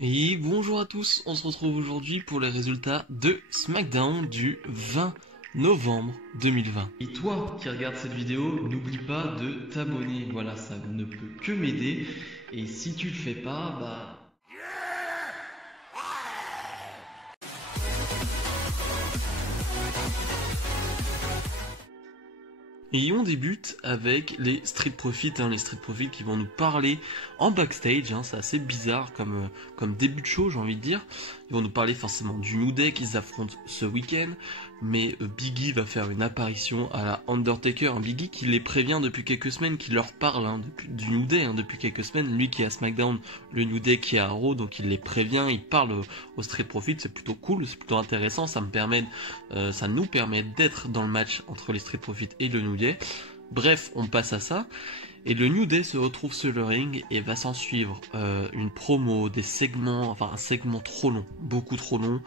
Et bonjour à tous, on se retrouve aujourd'hui pour les résultats de SmackDown du 20 novembre 2020. Et toi qui regardes cette vidéo, n'oublie pas de t'abonner, voilà, ça ne peut que m'aider. Et si tu le fais pas, Et on débute avec les Street Profits, les Street Profits qui vont nous parler en backstage, c'est assez bizarre comme début de show, j'ai envie de dire. Ils vont nous parler forcément du New Day qu'ils affrontent ce week-end, mais Big E va faire une apparition à la Undertaker, Big E qui les prévient depuis quelques semaines, qui leur parle du New Day depuis quelques semaines, lui qui est à SmackDown, le New Day qui est à Raw, donc il les prévient, il parle aux Street Profits, c'est plutôt cool, c'est plutôt intéressant, ça nous permet d'être dans le match entre les Street Profits et le New Day. Bref, on passe à ça. Et le New Day se retrouve sur le ring et va s'en suivre une promo, des segments, enfin un segment trop long, beaucoup trop long,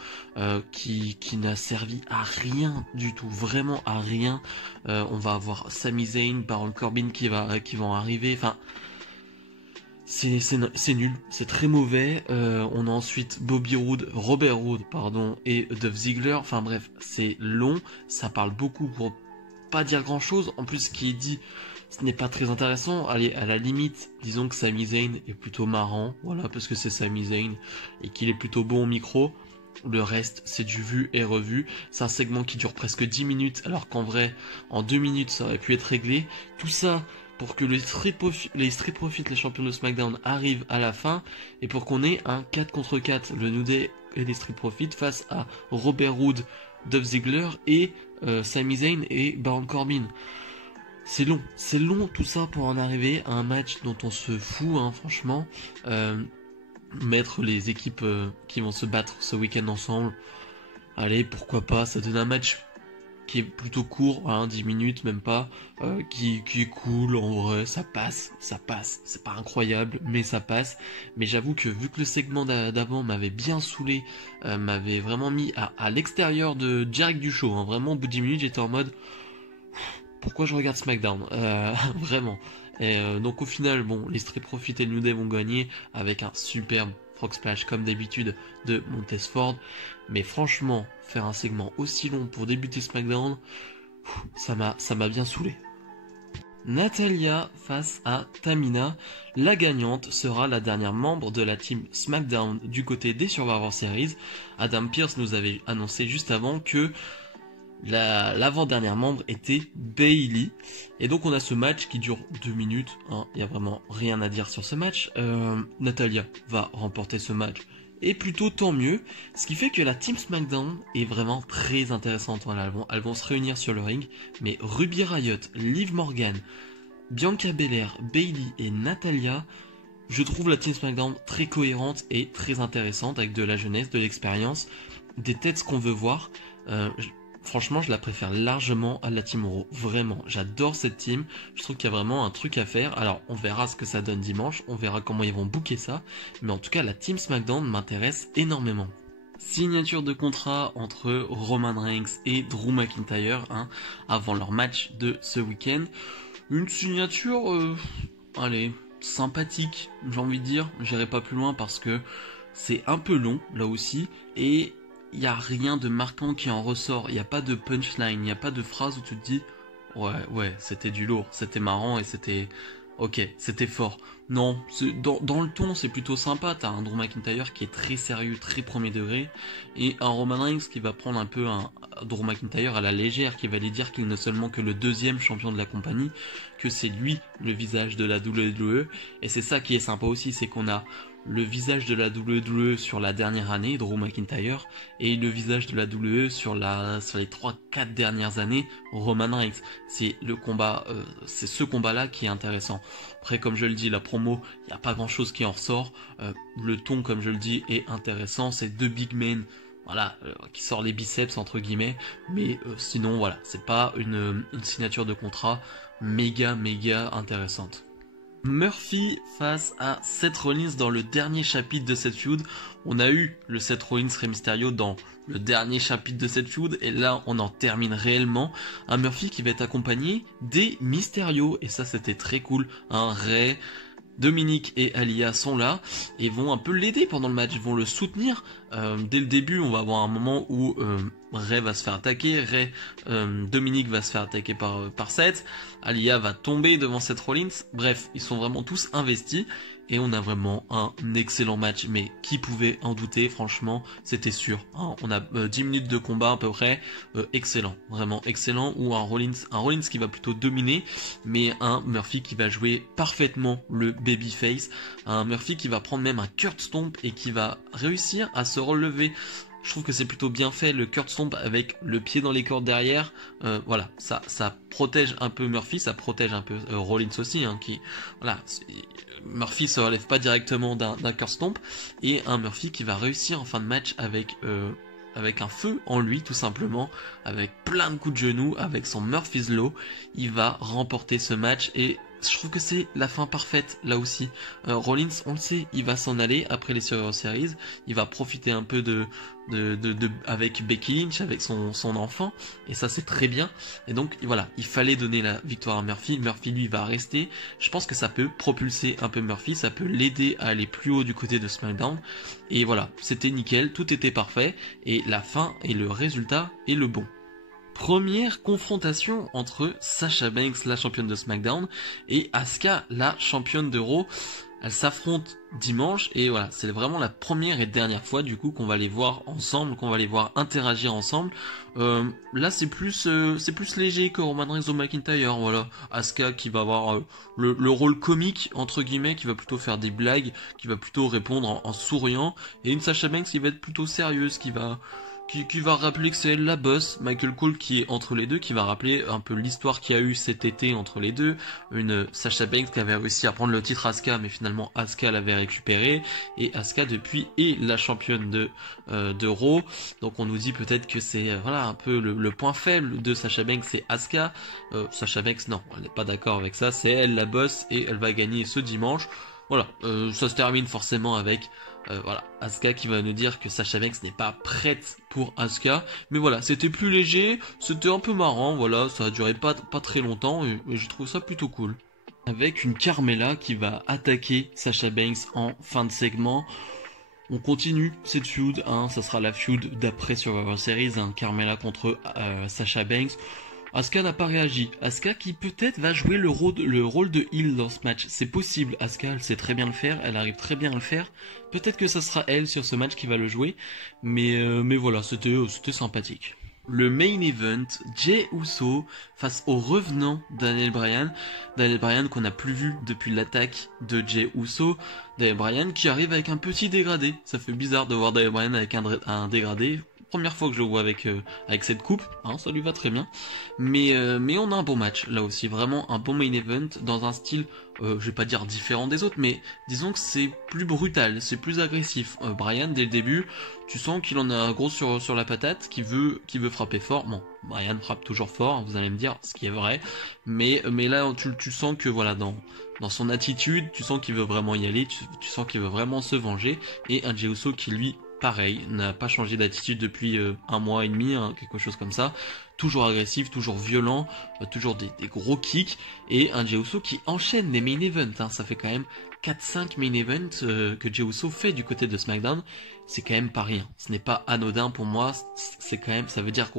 qui n'a servi à rien du tout, vraiment à rien. On va avoir Sami Zayn, Baron Corbin qui vont arriver, enfin... C'est nul, c'est très mauvais. On a ensuite Robert Roode, et Dolph Ziggler. Enfin bref, c'est long, ça parle beaucoup pour pas dire grand chose. En plus, ce qui est dit, ce n'est pas très intéressant. Allez, à la limite, disons que Sami Zayn est plutôt marrant, voilà, parce que c'est Sami Zayn et qu'il est plutôt bon au micro. Le reste, c'est du vu et revu. C'est un segment qui dure presque 10 minutes, alors qu'en vrai, en 2 minutes, ça aurait pu être réglé. Tout ça pour que les Street Profits, les champions de SmackDown, arrivent à la fin, et pour qu'on ait un 4 contre 4, le New Day et les Street Profits, face à Robert Roode, Dolph Ziggler et Sami Zayn et Baron Corbin. C'est long tout ça pour en arriver à un match dont on se fout, franchement. Mettre les équipes qui vont se battre ce week-end ensemble, allez, pourquoi pas, ça donne un match qui est plutôt court, 10 minutes même pas, qui est cool, en vrai, ça passe, c'est pas incroyable, mais ça passe. Mais j'avoue que vu que le segment d'avant m'avait bien saoulé, m'avait vraiment mis à l'extérieur de direct du show, vraiment au bout de 10 minutes j'étais en mode, pourquoi je regarde SmackDown, vraiment. Et donc au final, bon, les Street Profits et le New Day vont gagner avec un superbe Frog Splash comme d'habitude de Montez Ford. Mais franchement, faire un segment aussi long pour débuter SmackDown, ça m'a bien saoulé. Natalia face à Tamina. La gagnante sera la dernière membre de la team SmackDown du côté des Survivor Series. Adam Pearce nous avait annoncé juste avant que l'avant-dernière membre était Bayley. Et donc on a ce match qui dure 2 minutes, il n'y a vraiment rien à dire sur ce match. Natalia va remporter ce match, et plutôt tant mieux, ce qui fait que la team SmackDown est vraiment très intéressante. Voilà, elles vont se réunir sur le ring, mais Ruby Riott, Liv Morgan, Bianca Belair, Bayley et Natalia, je trouve la team SmackDown très cohérente et très intéressante, avec de la jeunesse, de l'expérience, des têtes qu'on veut voir. Franchement, je la préfère largement à la Team Raw. Vraiment, j'adore cette team. Je trouve qu'il y a vraiment un truc à faire. Alors, on verra ce que ça donne dimanche. On verra comment ils vont booker ça. Mais en tout cas, la Team SmackDown m'intéresse énormément. Signature de contrat entre Roman Reigns et Drew McIntyre avant leur match de ce week-end. Une signature, allez, sympathique, j'ai envie de dire. J'irai pas plus loin parce que c'est un peu long, là aussi. Et il n'y a rien de marquant qui en ressort, il n'y a pas de punchline, il n'y a pas de phrase où tu te dis ouais, c'était du lourd, c'était marrant et c'était c'était fort. Non, dans le ton c'est plutôt sympa, t'as un Drew McIntyre qui est très sérieux, très premier degré, et un Roman Reigns qui va prendre un peu un Drew McIntyre à la légère, qui va lui dire qu'il n'est seulement que le deuxième champion de la compagnie, que c'est lui le visage de la WWE, et c'est ça qui est sympa aussi, c'est qu'on a le visage de la WWE sur la dernière année, Drew McIntyre, et le visage de la WWE sur les 3-4 dernières années, Roman Reigns. C'est le combat, c'est ce combat-là qui est intéressant. Après, comme je le dis, la promo, il n'y a pas grand-chose qui en ressort. Le ton, comme je le dis, est intéressant. C'est deux big men, voilà, qui sort les biceps entre guillemets. Mais sinon, voilà, c'est pas une signature de contrat méga intéressante. Murphy face à Seth Rollins dans le dernier chapitre de cette feud. On a eu le Seth Rollins Rey Mysterio dans le dernier chapitre de cette feud, et là on en termine réellement. Un Murphy qui va être accompagné des Mysterio, et ça c'était très cool. Un Rey, Dominic et Aliyah sont là et vont un peu l'aider pendant le match, vont le soutenir. Dès le début, on va avoir un moment où Rey va se faire attaquer, Dominic va se faire attaquer par Seth, Aliyah va tomber devant Seth Rollins. Bref, ils sont vraiment tous investis. Et on a vraiment un excellent match, mais qui pouvait en douter, franchement, c'était sûr. Hein. On a 10 minutes de combat à peu près, excellent, vraiment excellent, ou un Rollins qui va plutôt dominer, mais un Murphy qui va jouer parfaitement le babyface, un Murphy qui va prendre même un Kurt Stomp et qui va réussir à se relever. Je trouve que c'est plutôt bien fait, le Kurt Stomp avec le pied dans les cordes derrière, voilà, ça protège un peu Murphy, ça protège un peu Rollins aussi, hein, qui, voilà, Murphy se relève pas directement d'un Kurt Stomp, et un Murphy qui va réussir en fin de match avec un feu en lui tout simplement, avec plein de coups de genoux, avec son Murphy's Law, il va remporter ce match et je trouve que c'est la fin parfaite là aussi. Rollins, on le sait, il va s'en aller après les Survivor Series, il va profiter un peu avec Becky Lynch, avec son enfant, et ça c'est très bien. Et donc voilà, il fallait donner la victoire à Murphy. Murphy lui va rester. Je pense que ça peut propulser un peu Murphy, ça peut l'aider à aller plus haut du côté de SmackDown. Et voilà, c'était nickel, tout était parfait, et la fin et le résultat est le bon. Première confrontation entre Sasha Banks, la championne de SmackDown, et Asuka, la championne de Raw. Elles s'affrontent dimanche et voilà, c'est vraiment la première et dernière fois du coup qu'on va les voir ensemble, qu'on va les voir interagir ensemble. Là c'est plus léger que Roman Reigns ou McIntyre, voilà. Asuka qui va avoir le rôle comique entre guillemets, qui va plutôt faire des blagues, qui va plutôt répondre en souriant, et une Sasha Banks qui va être plutôt sérieuse, qui va rappeler que c'est elle la boss, Michael Cole qui est entre les deux, qui va rappeler un peu l'histoire qu'il y a eu cet été entre les deux, une Sasha Banks qui avait réussi à prendre le titre Asuka, mais finalement Asuka l'avait récupéré, et Asuka depuis est la championne de Raw, donc on nous dit peut-être que c'est voilà un peu le point faible de Sasha Banks, c'est Asuka. Sasha Banks non, elle n'est pas d'accord avec ça, c'est elle la boss et elle va gagner ce dimanche. Voilà, ça se termine forcément avec voilà, Asuka qui va nous dire que Sasha Banks n'est pas prête pour Asuka, mais voilà, c'était plus léger, c'était un peu marrant, voilà, ça a duré pas très longtemps et je trouve ça plutôt cool. Avec une Carmella qui va attaquer Sasha Banks en fin de segment. On continue cette feud, hein, ça sera la feud d'après Survivor Series, hein, Carmella contre Sasha Banks. Asuka n'a pas réagi. Asuka qui peut-être va jouer le rôle de heel dans ce match. C'est possible. Asuka, elle sait très bien le faire. Elle arrive très bien à le faire. Peut-être que ça sera elle sur ce match qui va le jouer. Mais voilà, c'était sympathique. Le main event, Jey Uso face au revenant Daniel Bryan. Daniel Bryan qu'on n'a plus vu depuis l'attaque de Jey Uso. Daniel Bryan qui arrive avec un petit dégradé. Ça fait bizarre de voir Daniel Bryan avec un dégradé. Première fois que je le vois avec cette coupe, hein, ça lui va très bien. Mais on a un bon match là aussi, vraiment un bon main event dans un style, je vais pas dire différent des autres, mais disons que c'est plus brutal, c'est plus agressif. Bryan dès le début, tu sens qu'il en a gros sur la patate, qui veut frapper fort. Bon, Bryan frappe toujours fort, vous allez me dire, ce qui est vrai, mais là tu sens que voilà dans son attitude, tu sens qu'il veut vraiment y aller, tu sens qu'il veut vraiment se venger, et un Jey Uso qui lui pareil, n'a pas changé d'attitude depuis un mois et demi, hein, quelque chose comme ça. Toujours agressif, toujours violent, toujours des gros kicks. Et un Jey Uso qui enchaîne les main events. Hein. Ça fait quand même 4-5 main events que Jey Uso fait du côté de SmackDown. C'est quand même pas rien. Ce n'est pas anodin pour moi. C'est quand même, ça veut dire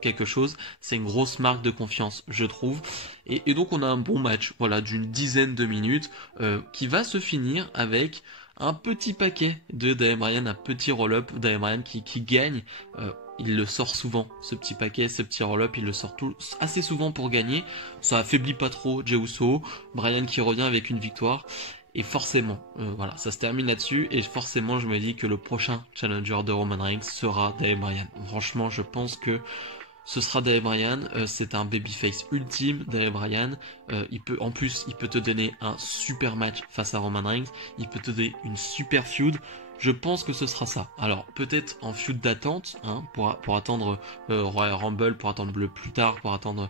quelque chose. C'est une grosse marque de confiance, je trouve. Et donc on a un bon match, voilà, d'une dizaine de minutes, qui va se finir avec un petit paquet de Daniel Bryan, un petit roll-up, Daniel Bryan qui gagne, il le sort souvent, ce petit paquet, ce petit roll-up, il le sort assez souvent pour gagner, ça affaiblit pas trop Jey Uso, Bryan qui revient avec une victoire, et forcément, voilà, ça se termine là-dessus, et forcément je me dis que le prochain challenger de Roman Reigns sera Daniel Bryan. Franchement, je pense que ce sera Daniel Bryan, c'est un babyface ultime, Daniel Bryan, il peut te donner un super match face à Roman Reigns, il peut te donner une super feud, je pense que ce sera ça. Alors peut-être en feud d'attente, hein, pour attendre Royal Rumble, pour attendre le plus tard, pour attendre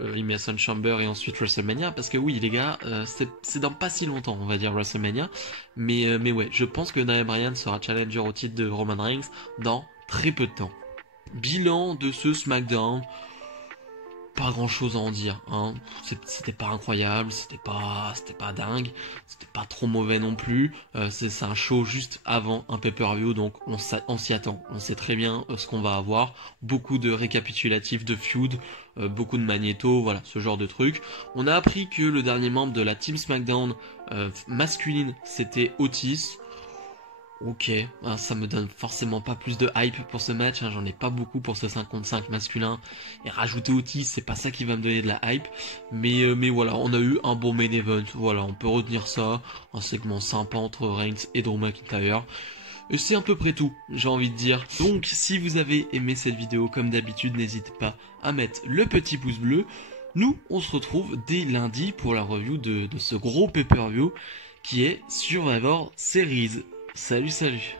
Elimination Chamber et ensuite WrestleMania, parce que oui les gars, c'est dans pas si longtemps on va dire WrestleMania, mais ouais, je pense que Daniel Bryan sera challenger au titre de Roman Reigns dans très peu de temps. Bilan de ce SmackDown. pas grand chose à en dire, hein. C'était pas incroyable, c'était pas dingue, c'était pas trop mauvais non plus. C'est un show juste avant un pay-per-view, donc on s'y attend. On sait très bien ce qu'on va avoir. Beaucoup de récapitulatifs de feud, beaucoup de magnéto, voilà, ce genre de trucs. On a appris que le dernier membre de la Team SmackDown masculine, c'était Otis. Ok, hein, ça me donne forcément pas plus de hype pour ce match, hein, j'en ai pas beaucoup pour ce 5 contre 5 masculin, et rajouter Otis, c'est pas ça qui va me donner de la hype, mais voilà, on a eu un bon main event, voilà, on peut retenir ça, un segment sympa entre Reigns et Drew McIntyre, et c'est à peu près tout, j'ai envie de dire. Donc si vous avez aimé cette vidéo, comme d'habitude, n'hésitez pas à mettre le petit pouce bleu. Nous, on se retrouve dès lundi pour la review de ce gros pay-per-view qui est Survivor Series. Salut, salut.